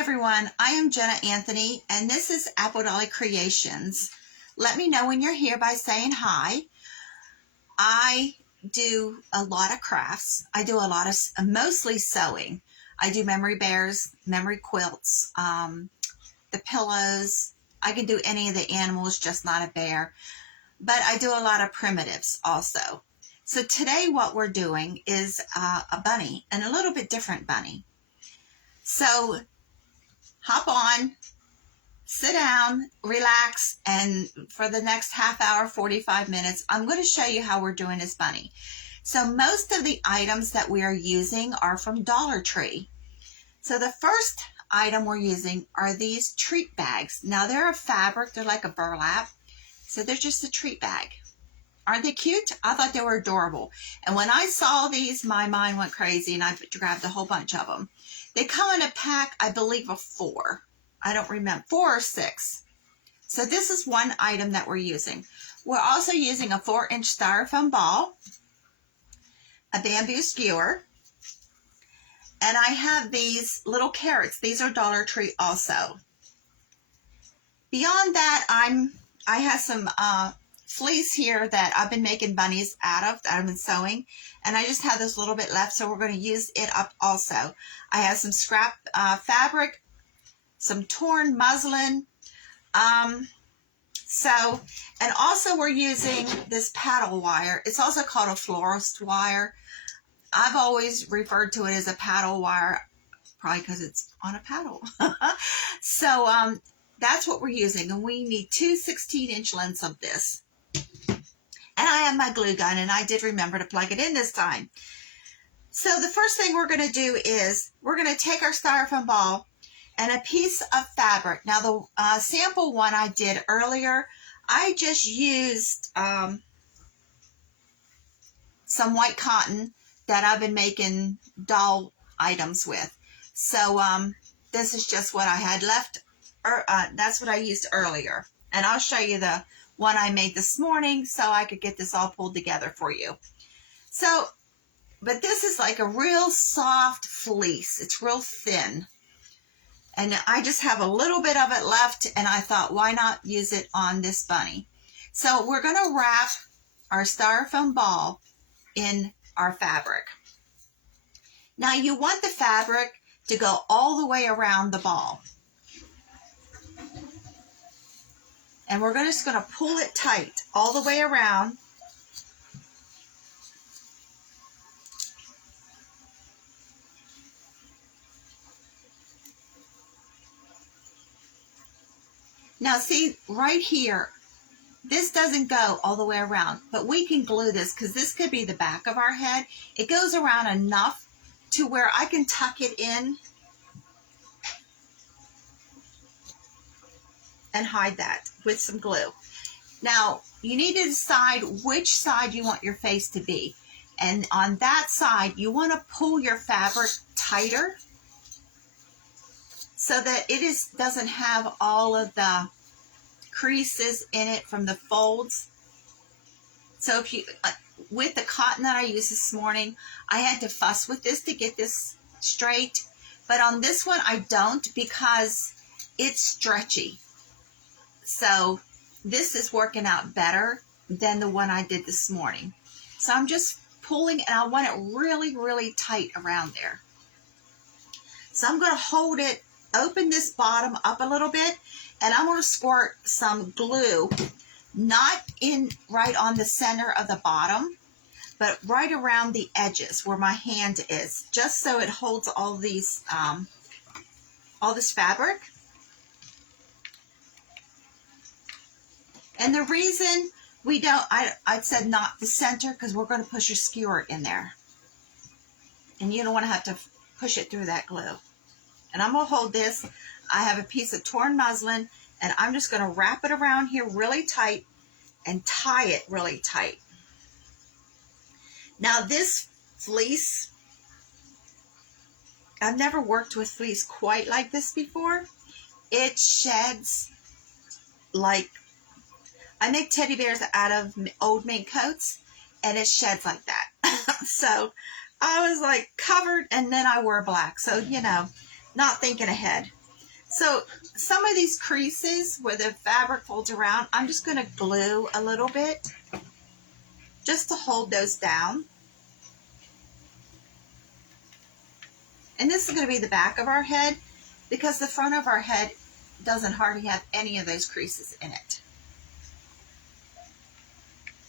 Everyone, I am Jenna Anthony, and this is Apple Dolly Creations. Let me know when you're here by saying hi. I do a lot of crafts. I do a lot of, mostly sewing. I do memory bears, memory quilts, the pillows. I can do any of the animals, just not a bear. But I do a lot of primitives also. So today what we're doing is a bunny, and a little bit different bunny. So hop on, sit down, relax, and for the next half hour, 45 minutes, I'm going to show you how we're doing this bunny. So most of the items that we are using are from Dollar Tree. So the first item we're using are these treat bags. Now they're a fabric, they're like a burlap. So they're just a treat bag. Aren't they cute? I thought they were adorable. And when I saw these, my mind went crazy and I grabbed a whole bunch of them. They come in a pack, I believe, of 4. I don't remember, 4 or 6. So this is one item that we're using. We're also using a 4-inch styrofoam ball, a bamboo skewer, and I have these little carrots. These are Dollar Tree also. Beyond that, I have some fleece here that I've been making bunnies out of, that I've been sewing, and I just have this little bit left, so we're going to use it up also. I have some scrap fabric, some torn muslin, and also we're using this paddle wire. It's also called a florist wire. I've always referred to it as a paddle wire, probably because it's on a paddle. So that's what we're using, and we need 2 16-inch lengths of this. And I have my glue gun, and I did remember to plug it in this time. So the first thing we're going to do is we're going to take our styrofoam ball and a piece of fabric. Now the sample one I did earlier, I just used some white cotton that I've been making doll items with. So this is just what I had left. That's what I used earlier. And I'll show you the one I made this morning so I could get this all pulled together for you. So, but this is like a real soft fleece. It's real thin. And I just have a little bit of it left, and I thought, why not use it on this bunny? So we're going to wrap our styrofoam ball in our fabric. Now you want the fabric to go all the way around the ball. And we're just going to pull it tight all the way around. Now see, right here, this doesn't go all the way around, but we can glue this because this could be the back of our head. It goes around enough to where I can tuck it in and hide that with some glue. Now, you need to decide which side you want your face to be. And on that side, you want to pull your fabric tighter so that it doesn't have all of the creases in it from the folds. So if you, with the cotton that I used this morning, I had to fuss with this to get this straight. But on this one, I don't, because it's stretchy. So this is working out better than the one I did this morning. So I'm just pulling, and I want it really, really tight around there. So I'm going to hold it, open this bottom up a little bit, and I'm going to squirt some glue, not in right on the center of the bottom, but right around the edges where my hand is, just so it holds all these, all this fabric. And the reason we don't, I said not the center, because we're going to push your skewer in there. And you don't want to have to push it through that glue. And I'm going to hold this. I have a piece of torn muslin, and I'm just going to wrap it around here really tight and tie it really tight. Now this fleece, I've never worked with fleece quite like this before. It sheds like, I make teddy bears out of old mink coats, and it sheds like that. So I was like covered, and then I wore black. So, you know, not thinking ahead. So some of these creases where the fabric folds around, I'm just going to glue a little bit just to hold those down. And this is going to be the back of our head because the front of our head doesn't hardly have any of those creases in it.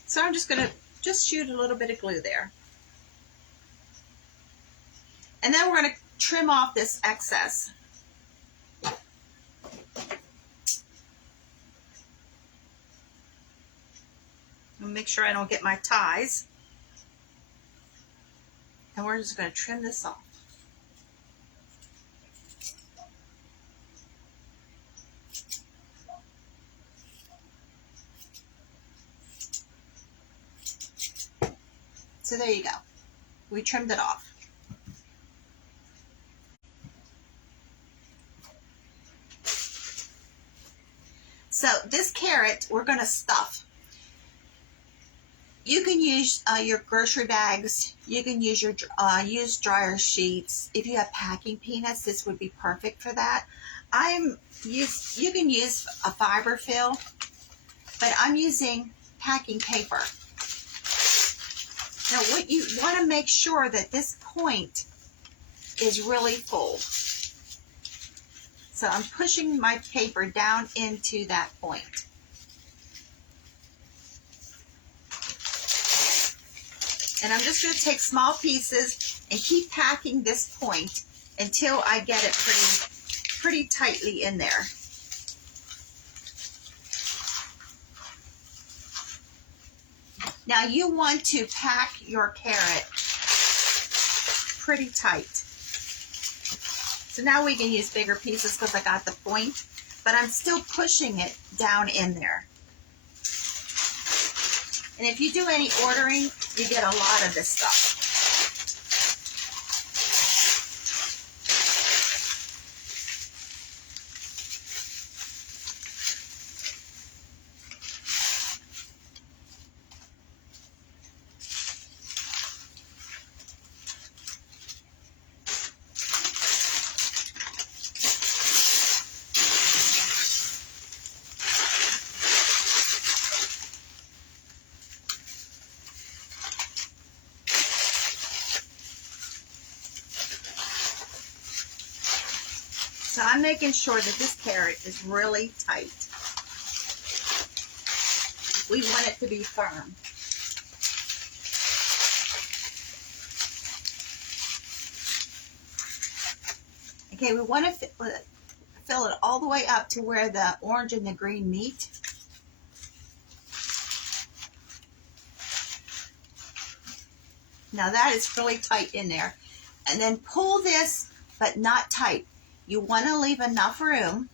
So I'm just going to shoot a little bit of glue there. And then we're going to trim off this excess. I'll make sure I don't get my ties. And we're just going to trim this off. So there you go. We trimmed it off. So this carrot, we're going to stuff. You can use your grocery bags. You can use your dryer sheets. If you have packing peanuts, this would be perfect for that. You can use a fiber fill, but I'm using packing paper. Now, what you want to make sure that this point is really full. So I'm pushing my paper down into that point. And I'm just going to take small pieces and keep packing this point until I get it pretty tightly in there. Now you want to pack your carrot pretty tight. So now we can use bigger pieces because I got the point, but I'm still pushing it down in there. And if you do any ordering, you get a lot of this stuff. So I'm making sure that this carrot is really tight. We want it to be firm. Okay, we want to fill it all the way up to where the orange and the green meet. Now that is really tight in there. And then pull this, but not tight. You want to leave enough room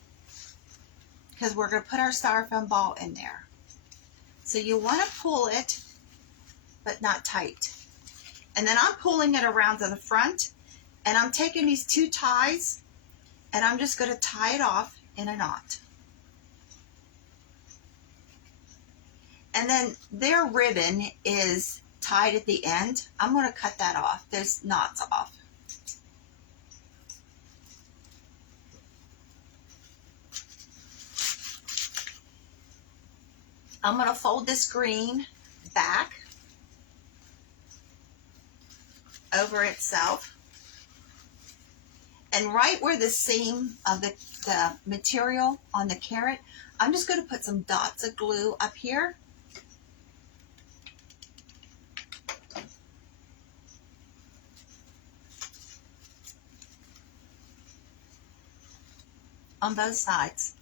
because we're going to put our styrofoam ball in there. So you want to pull it, but not tight. And then I'm pulling it around to the front, and I'm taking these two ties, and I'm just going to tie it off in a knot. And then their ribbon is tied at the end. I'm going to cut that off. Those knots off. I'm going to fold this green back over itself. And right where the seam of the material on the carrot, I'm just going to put some dots of glue up here. On both sides.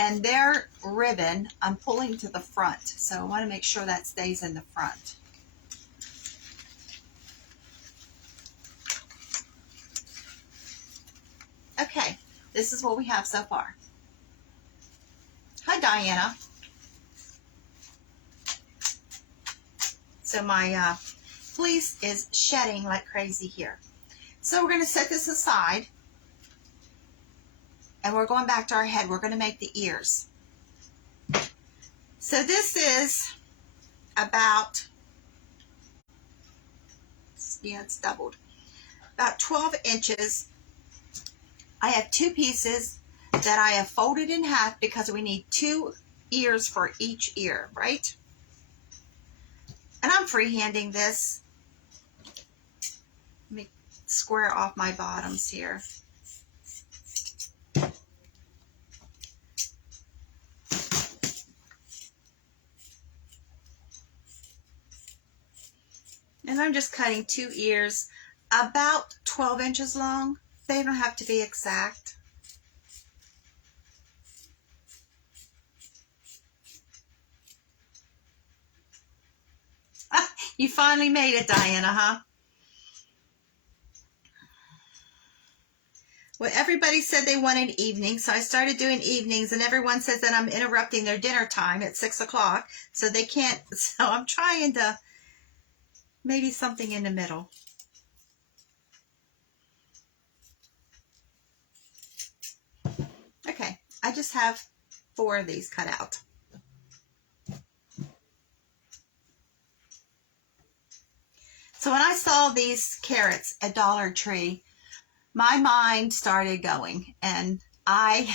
And their ribbon, I'm pulling to the front. So I want to make sure that stays in the front. Okay, this is what we have so far. Hi, Diana. So my fleece is shedding like crazy here. So we're going to set this aside. And we're going back to our head. We're going to make the ears. So this is about yeah, it's doubled. About 12 inches. I have 2 pieces that I have folded in half because we need 2 ears for each ear, right? And I'm freehanding this. Let me square off my bottoms here. And I'm just cutting 2 ears about 12 inches long. They don't have to be exact. You finally made it, Diana, huh? Well, everybody said they wanted evenings, so I started doing evenings, and everyone says that I'm interrupting their dinner time at 6 o'clock, so they can't, so I'm trying to, maybe something in the middle. Okay, I just have 4 of these cut out. So when I saw these carrots at Dollar Tree, my mind started going, and I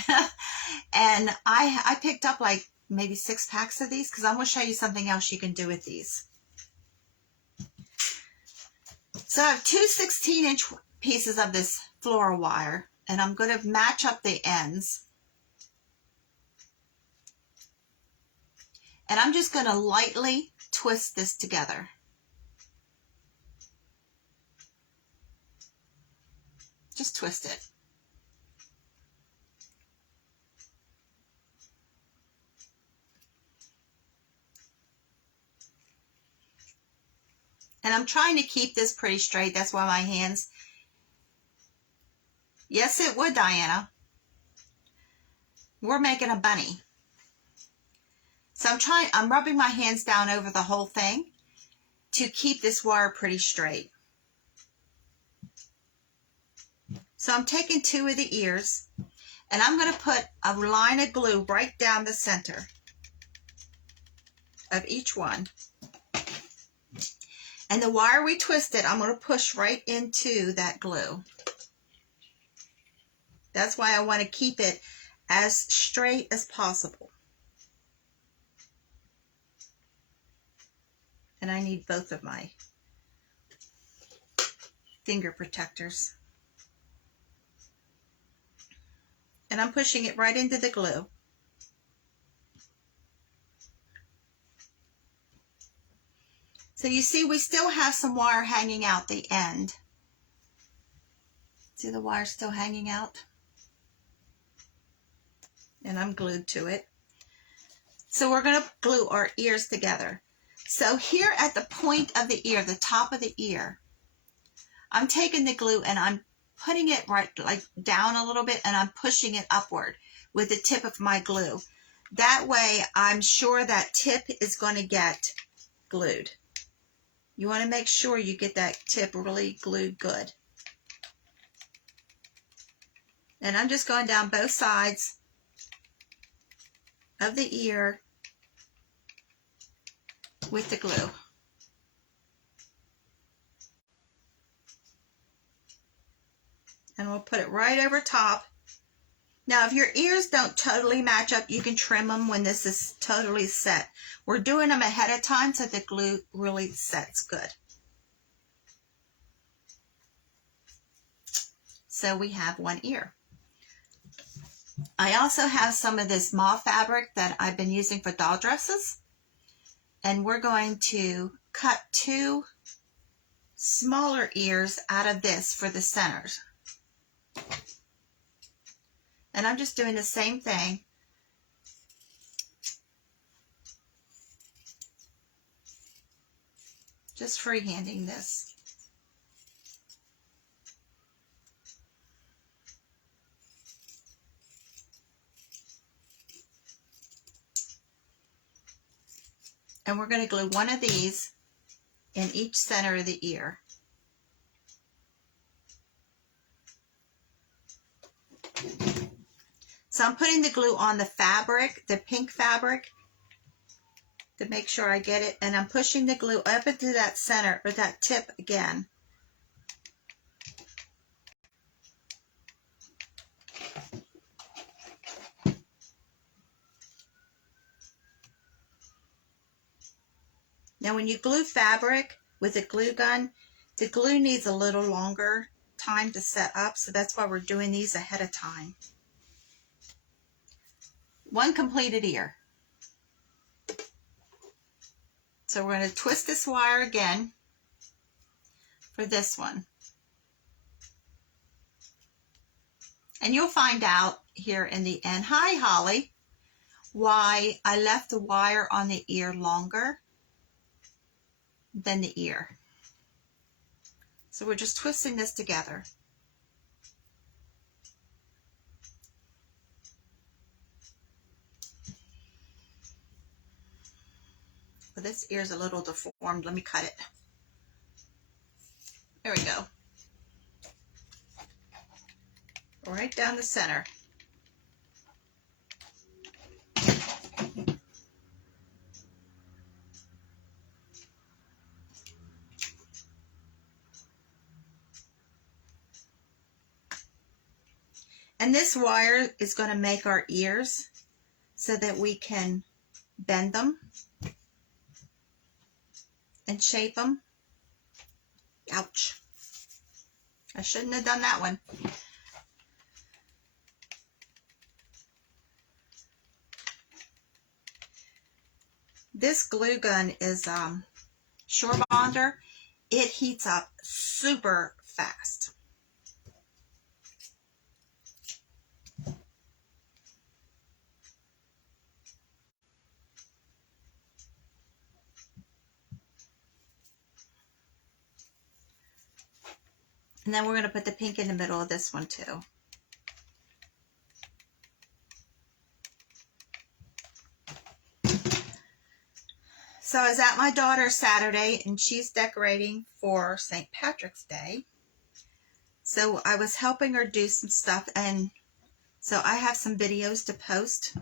picked up like maybe 6 packs of these because I'm going to show you something else you can do with these. So I have 2 16-inch pieces of this floral wire, and I'm going to match up the ends. And I'm just going to lightly twist this together. Just twist it. And I'm trying to keep this pretty straight. That's why my hands... Yes, it would, Diana. We're making a bunny. So I'm rubbing my hands down over the whole thing to keep this wire pretty straight. So I'm taking 2 of the ears, and I'm going to put a line of glue right down the center of each one. And the wire we twisted, I'm going to push right into that glue. That's why I want to keep it as straight as possible. And I need both of my finger protectors. And I'm pushing it right into the glue. So you see, we still have some wire hanging out the end. See the wire still hanging out? And I'm glued to it. So we're going to glue our ears together. So here at the point of the ear, the top of the ear, I'm taking the glue and I'm putting it right like down a little bit, and I'm pushing it upward with the tip of my glue. That way I'm sure that tip is going to get glued. You want to make sure you get that tip really glued good. And I'm just going down both sides of the ear with the glue. And we'll put it right over top. Now, if your ears don't totally match up, you can trim them when this is totally set. We're doing them ahead of time so the glue really sets good. So we have 1 ear. I also have some of this mauve fabric that I've been using for doll dresses. And we're going to cut 2 smaller ears out of this for the centers. And I'm just doing the same thing. Just freehanding this. And we're going to glue 1 of these in each center of the ear. So I'm putting the glue on the fabric, the pink fabric, to make sure I get it. And I'm pushing the glue up into that center, or that tip again, Now when you glue fabric with a glue gun, the glue needs a little longer time to set up, so that's why we're doing these ahead of time. One completed ear. So we're going to twist this wire again for this one. And you'll find out here in the end, hi Holly, why I left the wire on the ear longer than the ear. So we're just twisting this together. Well, this ear's a little deformed. Let me cut it. There we go. Right down the center. And this wire is going to make our ears so that we can bend them and shape them. Ouch. I shouldn't have done that one. This glue gun is Sure Bonder. It heats up super fast. And then we're going to put the pink in the middle of this one too. So I was at my daughter's Saturday and she's decorating for St. Patrick's Day. So I was helping her do some stuff, and so I have some videos to post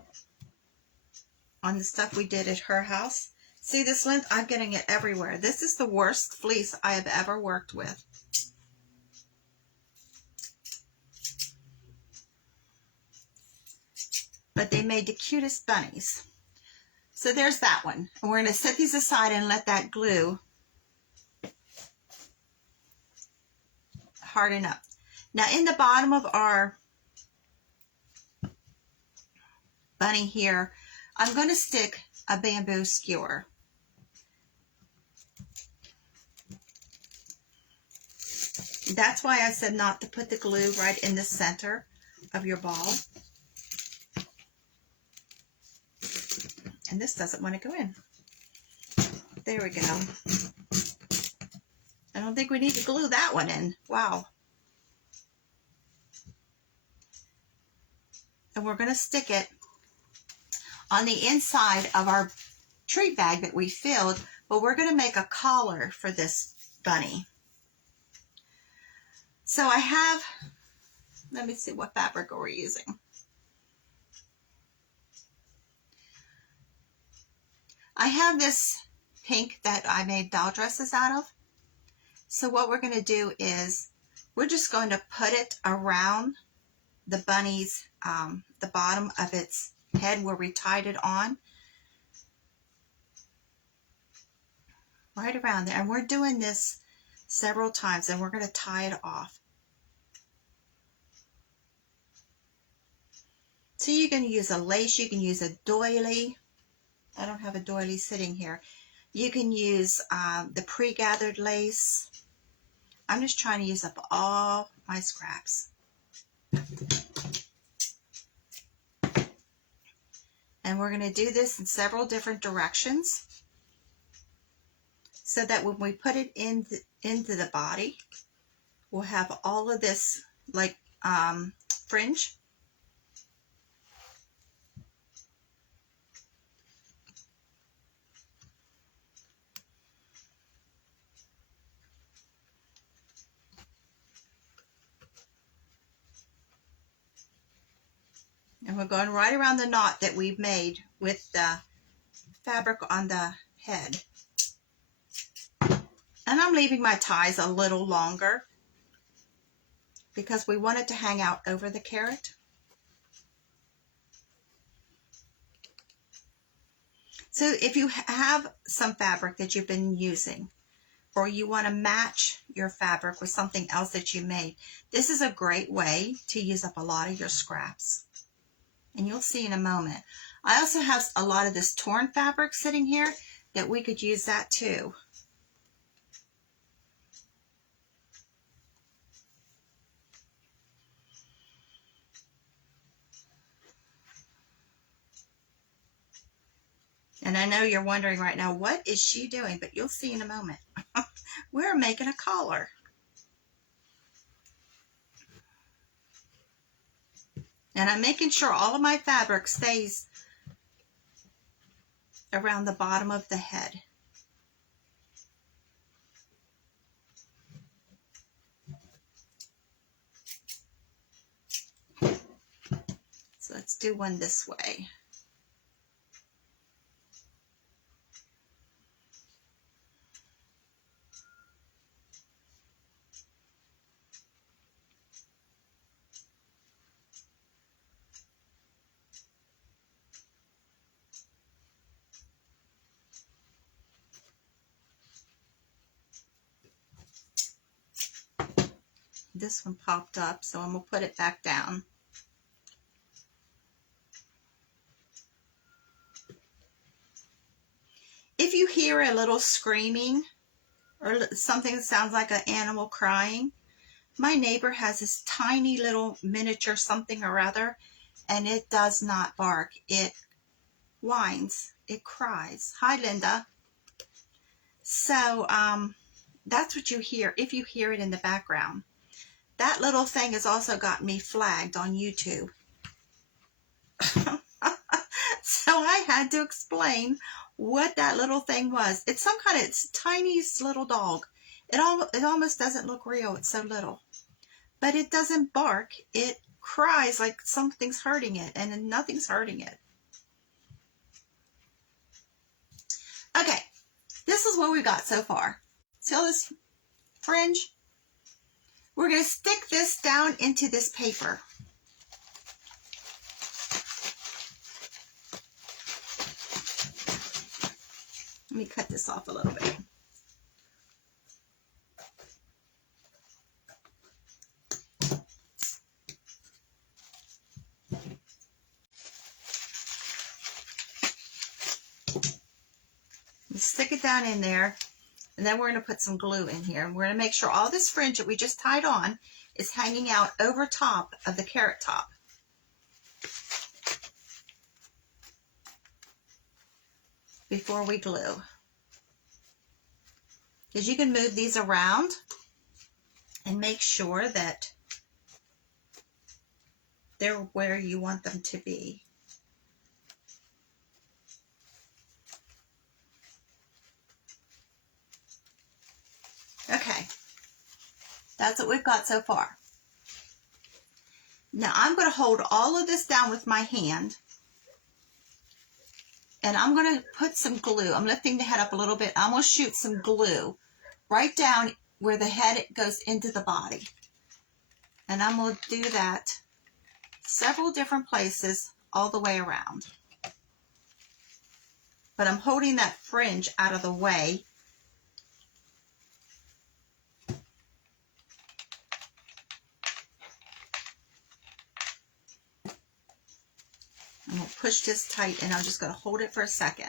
on the stuff we did at her house. See this length? I'm getting it everywhere. This is the worst fleece I have ever worked with. But they made the cutest bunnies. So there's that one. And we're going to set these aside and let that glue harden up. Now in the bottom of our bunny here, I'm going to stick a bamboo skewer. That's why I said not to put the glue right in the center of your ball. And this doesn't want to go in. There we go. I don't think we need to glue that one in. Wow. And we're going to stick it on the inside of our treat bag that we filled, but we're going to make a collar for this bunny. So I have, let me see what fabric we're using. I have this pink that I made doll dresses out of. So what we're going to do is we're just going to put it around the bunny's, the bottom of its head where we tied it on. Right around there. And we're doing this several times, and we're going to tie it off. So you can use a lace, you can use a doily. I don't have a doily sitting here. You can use the pre-gathered lace. I'm just trying to use up all my scraps. And we're going to do this in several different directions so that when we put it into the body, we'll have all of this like fringe. And we're going right around the knot that we've made with the fabric on the head. And I'm leaving my ties a little longer because we want it to hang out over the carrot. So if you have some fabric that you've been using, or you want to match your fabric with something else that you made, this is a great way to use up a lot of your scraps. And you'll see in a moment. I also have a lot of this torn fabric sitting here that we could use that too. And I know you're wondering right now, what is she doing? But you'll see in a moment. We're making a collar. And I'm making sure all of my fabric stays around the bottom of the head. So let's do one this way. This one popped up, so I'm going to put it back down. If you hear a little screaming or something that sounds like an animal crying, my neighbor has this tiny little miniature something or other, and it does not bark. It whines. It cries. Hi, Linda. So that's what you hear if you hear it in the background. That little thing has also got me flagged on YouTube. So I had to explain what that little thing was. It's some kind of tiniest little dog. It almost doesn't look real. It's so little. But it doesn't bark. It cries like something's hurting it, and nothing's hurting it. Okay, this is what we got so far. See all this fringe? We're going to stick this down into this paper. Let me cut this off a little bit. Stick it down in there, and then we're going to put some glue in here. And we're going to make sure all this fringe that we just tied on is hanging out over top of the carrot top. Before we glue. Because you can move these around and make sure that they're where you want them to be. Okay, that's what we've got so far. Now I'm going to hold all of this down with my hand, and I'm going to put some glue. I'm lifting the head up a little bit. I'm going to shoot some glue right down where the head goes into the body. And I'm going to do that several different places all the way around. But I'm holding that fringe out of the way. I'm going to push this tight, and I'm just going to hold it for a second.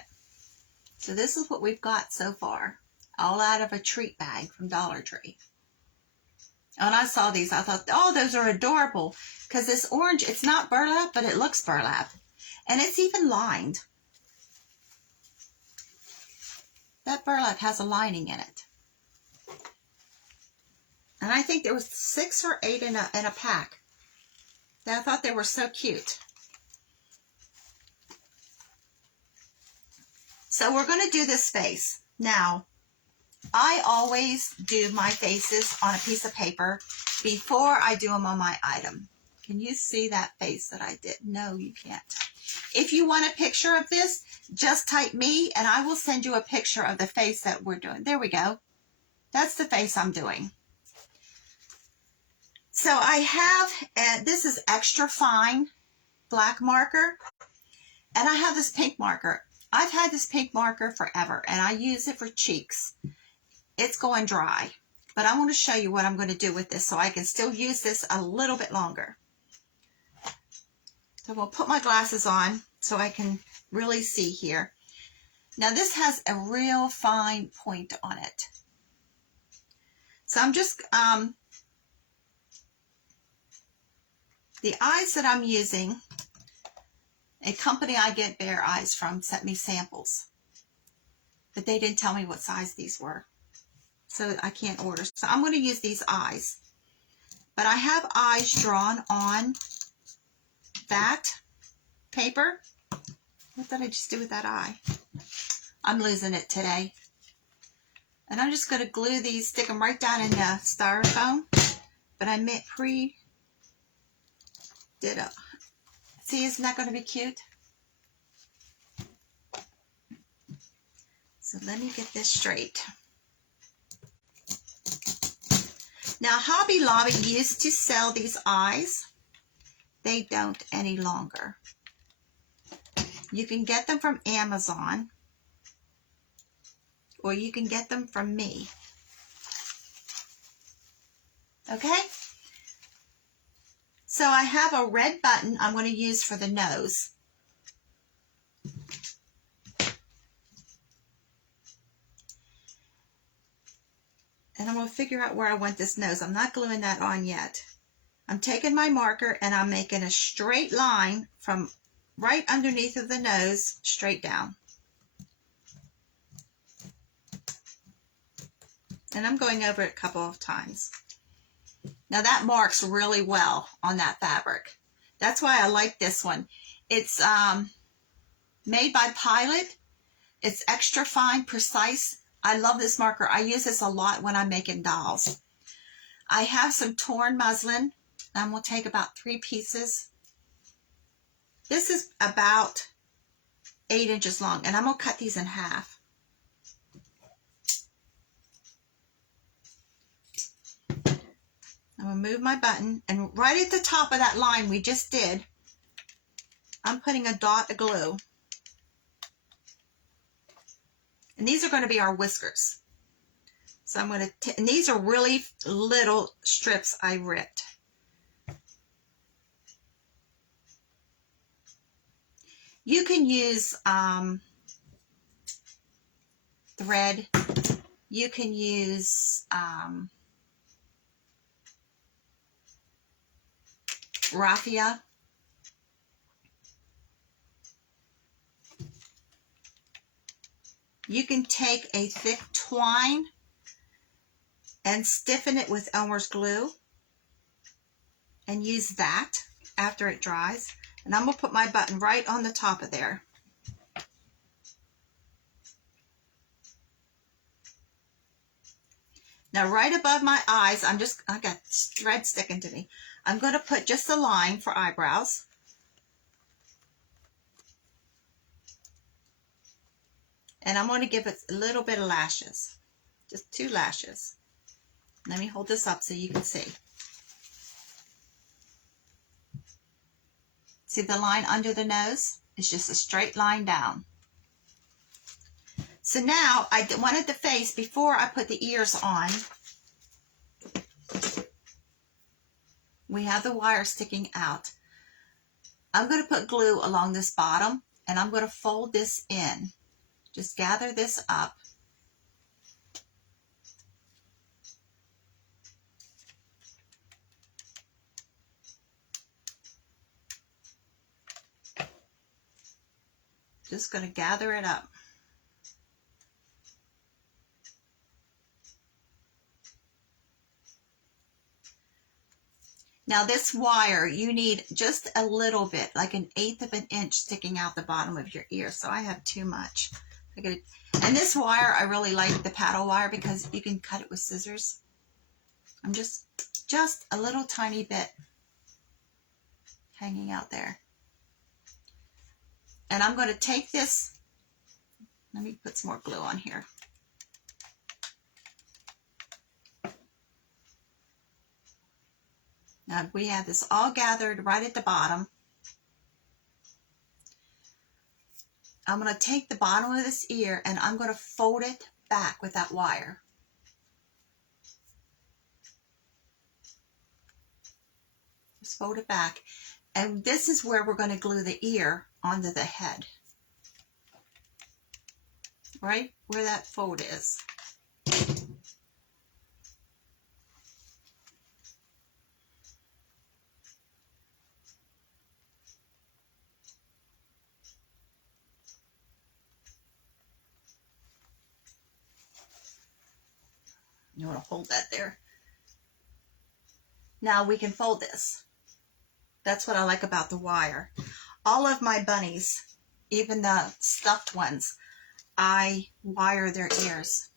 So this is what we've got so far, all out of a treat bag from Dollar Tree. When I saw these, I thought, oh, those are adorable, because this orange, it's not burlap, but it looks burlap. And it's even lined. That burlap has a lining in it. And I think there was 6 or 8 in a pack. And I thought they were so cute. So we're going to do this face. Now, I always do my faces on a piece of paper before I do them on my item. Can you see that face that I did? No, you can't. If you want a picture of this, just type me and I will send you a picture of the face that we're doing. There we go. That's the face I'm doing. So I have, and this is extra fine black marker, and I have this pink marker. I've had this pink marker forever, and I use it for cheeks. It's going dry, but I want to show you what I'm going to do with this so I can still use this a little bit longer. So I'm going to put my glasses on so I can really see here. Now this has a real fine point on it. So I'm just, the eyes that I'm using, a company I get Bare Eyes from sent me samples, but they didn't tell me what size these were, so I can't order. So I'm going to use these eyes, but I have eyes drawn on that paper. What did I just do with that eye? I'm losing it today. And I'm just going to glue these, stick them right down in the styrofoam, but I did a, see, isn't that going to be cute? So let me get this straight. Now, Hobby Lobby used to sell these eyes. They don't any longer. You can get them from Amazon, or you can get them from me. Okay? So I have a red button I'm going to use for the nose. And I'm going to figure out where I want this nose. I'm not gluing that on yet. I'm taking my marker and I'm making a straight line from right underneath of the nose straight down. And I'm going over it a couple of times. Now that marks really well on that fabric. That's why I like this one. It's made by Pilot. It's extra fine, precise. I love this marker. I use this a lot when I'm making dolls. I have some torn muslin. I'm going to take about 3 pieces. This is about 8 inches long, and I'm going to cut these in half. I'm going to move my button, and right at the top of that line we just did, I'm putting a dot of glue. And these are going to be our whiskers. So I'm going to, and these are really little strips I ripped. You can use thread. You can use raffia. You can take a thick twine and stiffen it with Elmer's glue and use that after it dries. And I'm going to put my button right on the top of there. Now right above my eyes, I got thread sticking to me. I'm going to put just a line for eyebrows. And I'm going to give it a little bit of lashes. Just 2 lashes. Let me hold this up so you can see. See the line under the nose? It's just a straight line down. So now I wanted the face before I put the ears on. We have the wire sticking out. I'm going to put glue along this bottom, and I'm going to fold this in. Just gather this up. Just going to gather it up. Now this wire, you need just a little bit, like 1/8 of an inch sticking out the bottom of your ear. So I have too much. And this wire, I really like the paddle wire because you can cut it with scissors. I'm just a little tiny bit hanging out there. And I'm going to take this, let me put some more glue on here. Now we have this all gathered right at the bottom. I'm going to take the bottom of this ear and I'm going to fold it back with that wire. Just fold it back. And this is where we're going to glue the ear onto the head. Right where that fold is. You want to hold that there. Now we can fold this. That's what I like about the wire. All of my bunnies, even the stuffed ones, I wire their ears.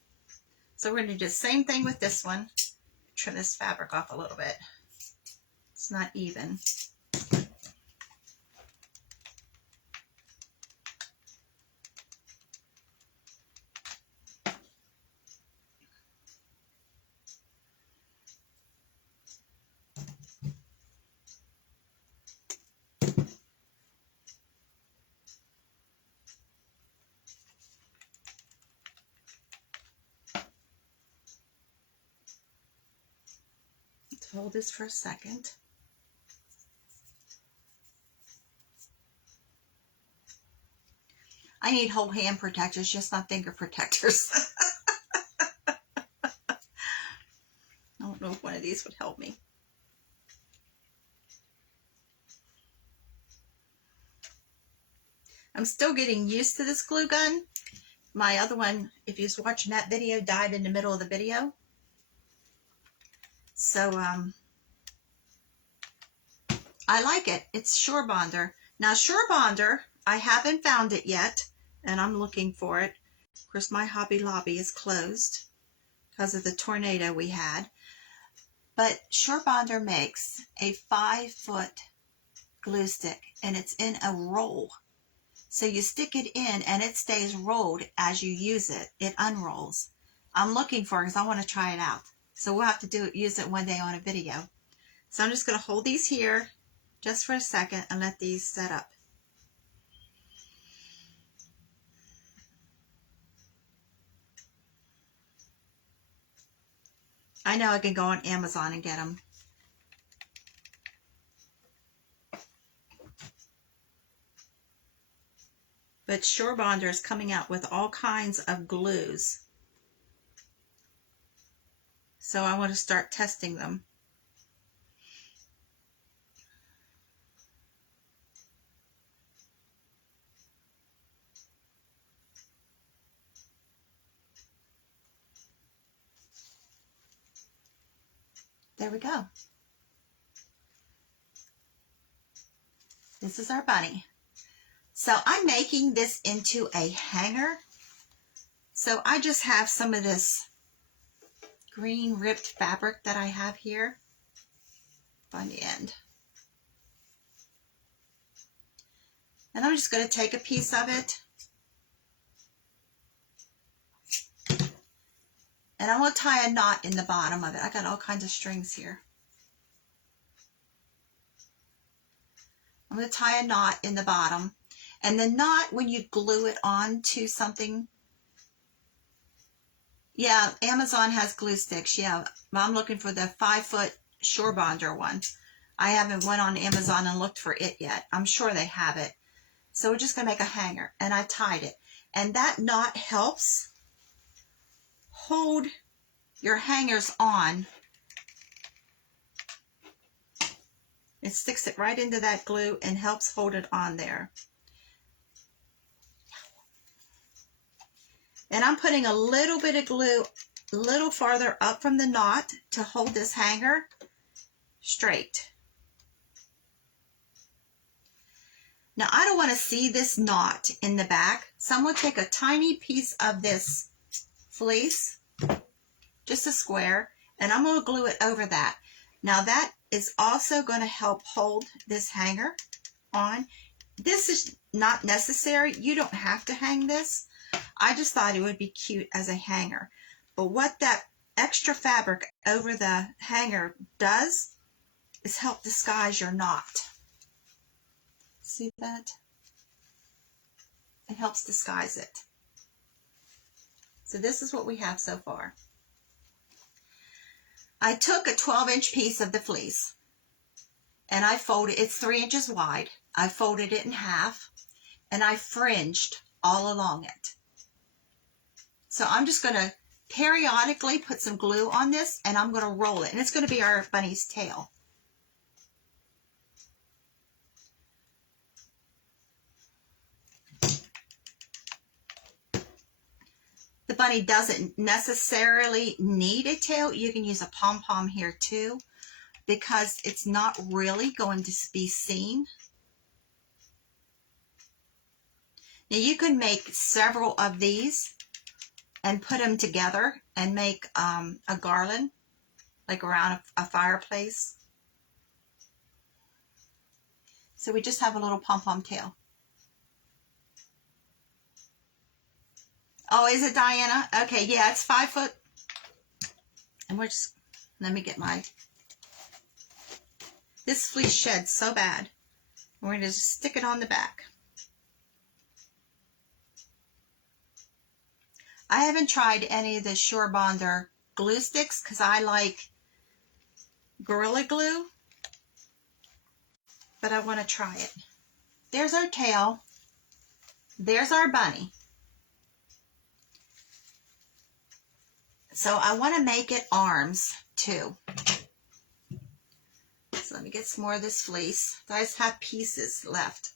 So we're going to do the same thing with this one. Trim this fabric off a little bit. It's not even. Let's hold this for a second. I need whole hand protectors, just not finger protectors. I don't know if one of these would help me. I'm still getting used to this glue gun. My other one, if you was watching that video, died in the middle of the video. So, I like it. It's Surebonder. Now, Surebonder, I haven't found it yet, and I'm looking for it. Of course, my Hobby Lobby is closed because of the tornado we had. But Surebonder makes a 5-foot glue stick, and it's in a roll. So you stick it in, and it stays rolled as you use it. It unrolls. I'm looking for it because I want to try it out. So we'll have to use it one day on a video. So I'm just going to hold these here just for a second and let these set up. I know I can go on Amazon and get them. But Surebonder is coming out with all kinds of glues. So I want to start testing them. There we go. This is our bunny. So I'm making this into a hanger. So I just have some of this green ripped fabric that I have here on the end. And I'm just going to take a piece of it. And I'm going to tie a knot in the bottom of it. I got all kinds of strings here. I'm going to tie a knot in the bottom. And the knot, when you glue it onto something, yeah, Amazon has glue sticks. Yeah, I'm looking for the 5-foot Surebonder one. I haven't went on Amazon and looked for it yet. I'm sure they have it. So we're just going to make a hanger. And I tied it. And that knot helps hold your hangers on. It sticks it right into that glue and helps hold it on there. And I'm putting a little bit of glue a little farther up from the knot to hold this hanger straight. Now I don't want to see this knot in the back, so I'm going to take a tiny piece of this fleece, just a square, and I'm going to glue it over that. Now that is also going to help hold this hanger on. This is not necessary. You don't have to hang this. I just thought it would be cute as a hanger. But what that extra fabric over the hanger does is help disguise your knot. See that? It helps disguise it. So this is what we have so far. I took a 12-inch piece of the fleece and I folded, it's 3 inches wide. I folded it in half and I fringed all along it. So I'm just going to periodically put some glue on this and I'm going to roll it. And it's going to be our bunny's tail. The bunny doesn't necessarily need a tail. You can use a pom-pom here too, because it's not really going to be seen. Now you can make several of these and put them together and make a garland, like around a fireplace. So we just have a little pom-pom tail. Oh, is it Diana? Okay, yeah, it's 5 foot. And we're just, let me get my, this fleece sheds so bad. We're going to just stick it on the back. I haven't tried any of the Sure Bonder glue sticks because I like Gorilla Glue, but I want to try it. There's our tail. There's our bunny. So I want to make it arms too. So let me get some more of this fleece. I just have pieces left.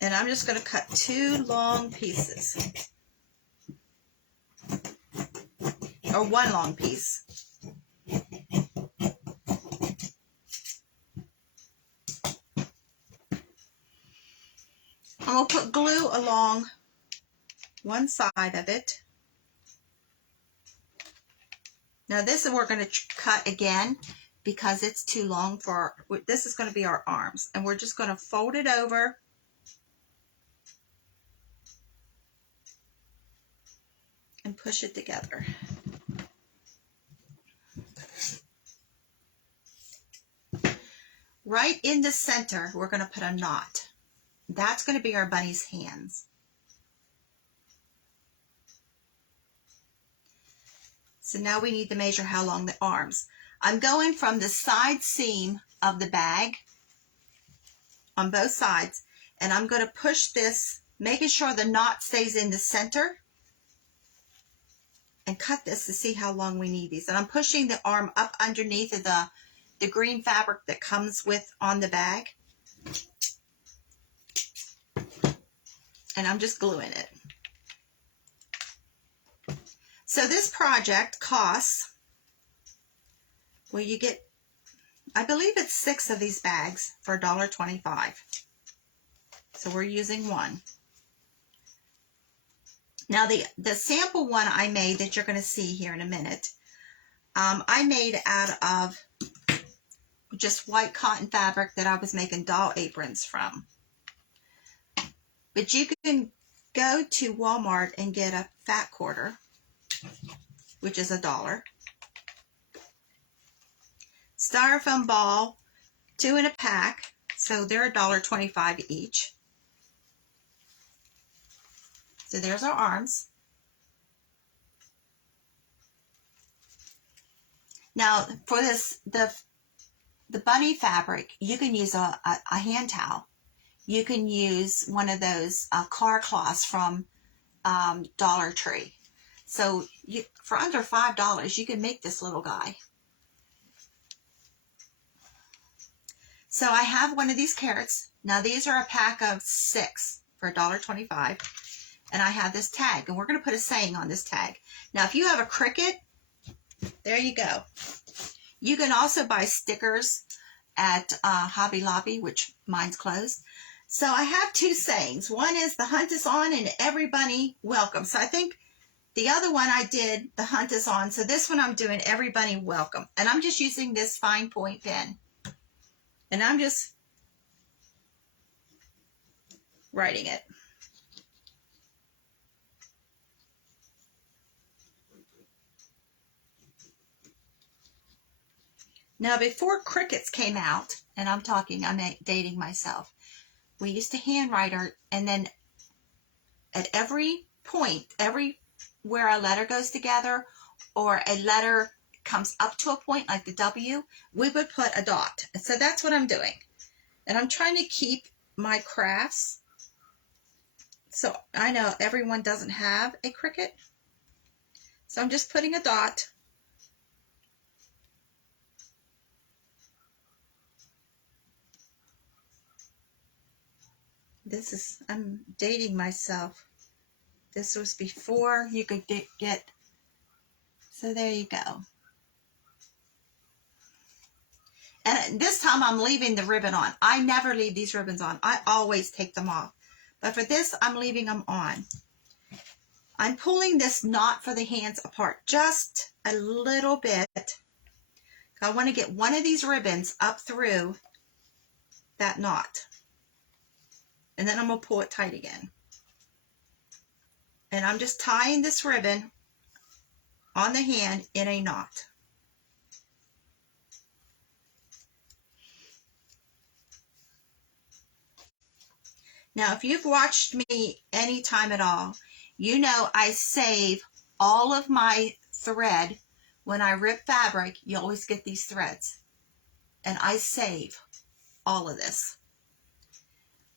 And I'm just going to cut 2 long pieces. Or 1 long piece. I'm going to put glue along one side of it. Now this we're going to cut again because it's too long for, this is going to be our arms. And we're just going to fold it over. And push it together. Right in the center, we're going to put a knot. That's going to be our bunny's hands. So now we need to measure how long the arms. I'm going from the side seam of the bag on both sides, and I'm going to push this, making sure the knot stays in the center, and cut this to see how long we need these. And I'm pushing the arm up underneath of the green fabric that comes with on the bag. And I'm just gluing it. So this project costs, well, you get, I believe it's 6 of these bags for $1.25. So we're using 1. Now the sample one I made that you're going to see here in a minute, I made out of just white cotton fabric that I was making doll aprons from. But you can go to Walmart and get a fat quarter, which is $1. Styrofoam ball, 2 in a pack, so they're $1.25 each. So there's our arms. Now for this, the bunny fabric, you can use a hand towel. You can use one of those car cloths from Dollar Tree. So for under $5, you can make this little guy. So I have one of these carrots. Now these are a pack of 6 for $1.25. And I have this tag, and we're going to put a saying on this tag. Now if you have a Cricut, there you go. You can also buy stickers at Hobby Lobby, which mine's closed. So I have 2 sayings. One is the hunt is on and every bunny welcome. So I think the other one I did, the hunt is on. So this one I'm doing every bunny welcome. And I'm just using this fine point pen. And I'm just writing it. Now, before Cricuts came out, and I'm dating myself, we used to handwrite and then at every point, where a letter goes together or a letter comes up to a point like the W, we would put a dot. And so that's what I'm doing. And I'm trying to keep my crafts. So I know everyone doesn't have a Cricut. So I'm just putting a dot. I'm dating myself. This was before you could get, so there you go. And this time I'm leaving the ribbon on. I never leave these ribbons on. I always take them off. But for this, I'm leaving them on. I'm pulling this knot for the hands apart just a little bit. I want to get one of these ribbons up through that knot. And then I'm going to pull it tight again. And I'm just tying this ribbon on the hand in a knot. Now, if you've watched me any time at all, you know I save all of my thread. When I rip fabric, you always get these threads. And I save all of this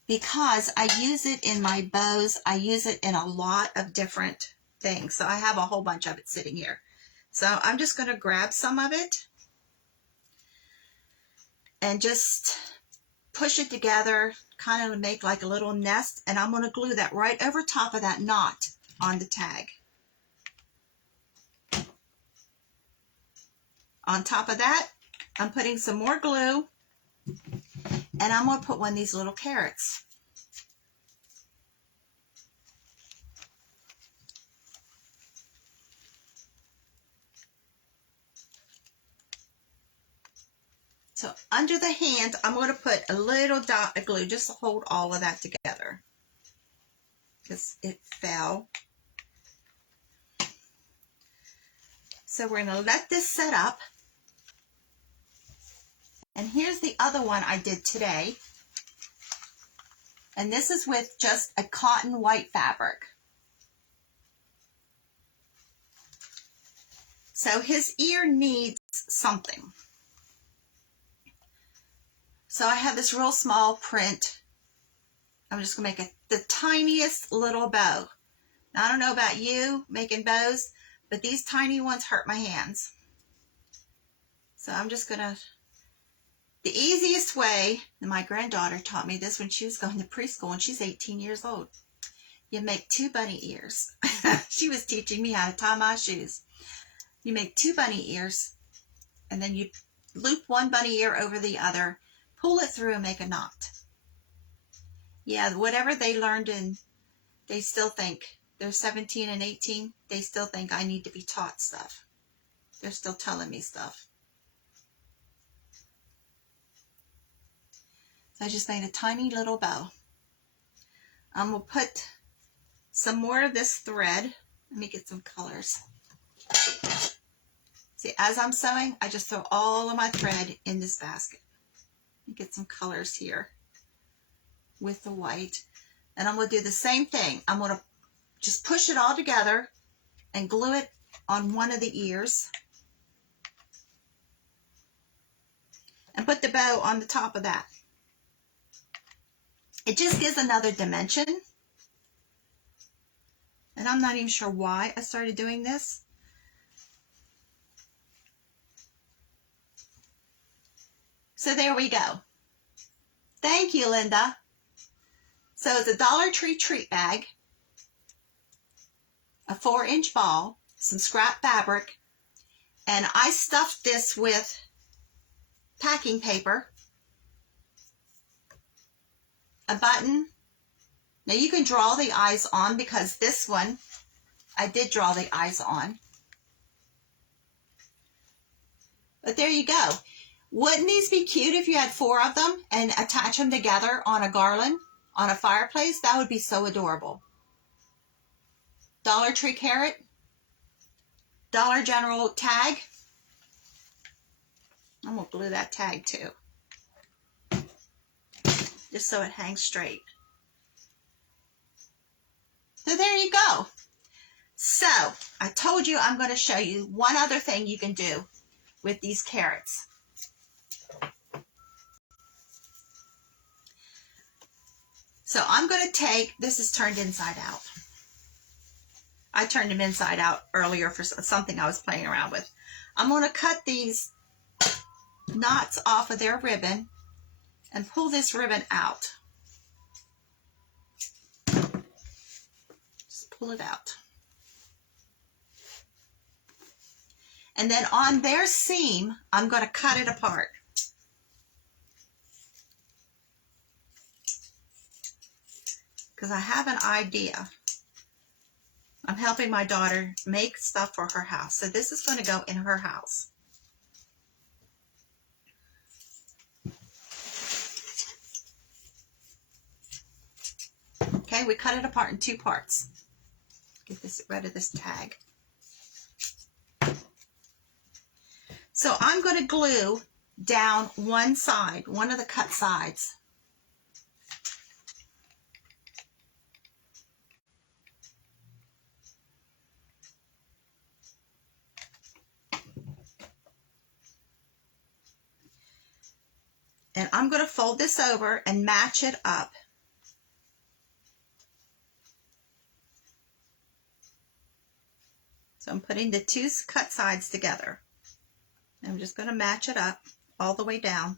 because I use it in my bows. I use it in a lot of different things. So I have a whole bunch of it sitting here. So I'm just going to grab some of it and just push it together, kind of make like a little nest. And I'm going to glue that right over top of that knot on the tag. On top of that, I'm putting some more glue, and I'm going to put one of these little carrots. So under the hand, I'm going to put a little dot of glue just to hold all of that together because it fell. So we're going to let this set up. And here's the other one I did today. And this is with just a cotton white fabric. So his ear needs something. So I have this real small print. I'm just going to make the tiniest little bow. Now, I don't know about you making bows, but these tiny ones hurt my hands. So I'm just going to, the easiest way, and my granddaughter taught me this when she was going to preschool, and she's 18 years old. You make 2 bunny ears. She was teaching me how to tie my shoes. You make 2 bunny ears, and then you loop one bunny ear over the other, pull it through, and make a knot. Yeah, whatever they learned, and they still think, they're 17 and 18, they still think I need to be taught stuff. They're still telling me stuff. So I just made a tiny little bow. I'm going to put some more of this thread. Let me get some colors. See, as I'm sewing, I just throw all of my thread in this basket. Get some colors here with the white. And I'm going to do the same thing. I'm going to just push it all together and glue it on one of the ears. And put the bow on the top of that. It just gives another dimension. And I'm not even sure why I started doing this. So there we go. Thank you, Linda. So it's a Dollar Tree treat bag, a 4-inch ball, some scrap fabric, and I stuffed this with packing paper, a button. Now you can draw the eyes on because this one, I did draw the eyes on. But there you go. Wouldn't these be cute if you had 4 of them and attach them together on a garland, on a fireplace? That would be so adorable. Dollar Tree carrot, Dollar General tag. I'm going to glue that tag too, just so it hangs straight. So there you go. So I told you I'm going to show you one other thing you can do with these carrots. So I'm going to take, this is turned inside out. I turned them inside out earlier for something I was playing around with. I'm going to cut these knots off of their ribbon and pull this ribbon out. Just pull it out. And then on their seam, I'm going to cut it apart. Because I have an idea. I'm helping my daughter make stuff for her house. So this is going to go in her house. Okay, we cut it apart in 2 parts. Get rid of this tag. So I'm going to glue down one side, one of the cut sides. And I'm going to fold this over and match it up. So I'm putting the 2 cut sides together. I'm just going to match it up all the way down.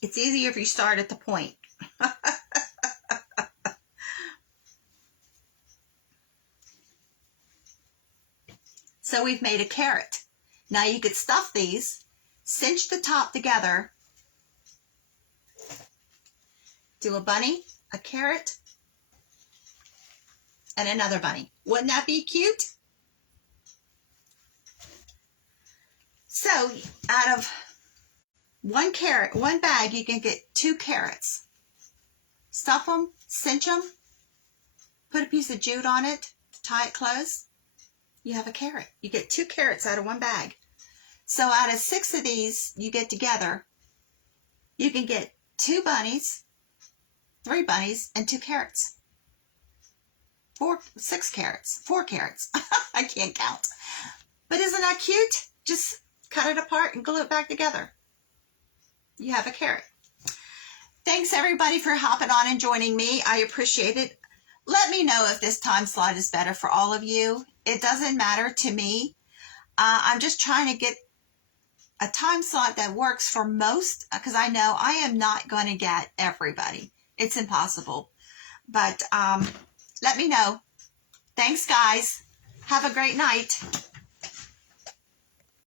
It's easier if you start at the point. So we've made a carrot. Now you could stuff these, cinch the top together, do a bunny, a carrot, and another bunny. Wouldn't that be cute? So out of one carrot, one bag, you can get 2 carrots. Stuff them, cinch them, put a piece of jute on it, tie it close. You have a carrot. You get 2 carrots out of one bag. So out of 6 of these you get together, you can get 2 bunnies, 3 bunnies, and 2 carrots. 6 carrots, 4 carrots. I can't count. But isn't that cute? Just cut it apart and glue it back together. You have a carrot. Thanks everybody for hopping on and joining me. I appreciate it. Let me know if this time slot is better for all of you. It doesn't matter to me. I'm just trying to get a time slot that works for most, because I know I am not going to get everybody. It's impossible. But let me know. Thanks, guys. Have a great night.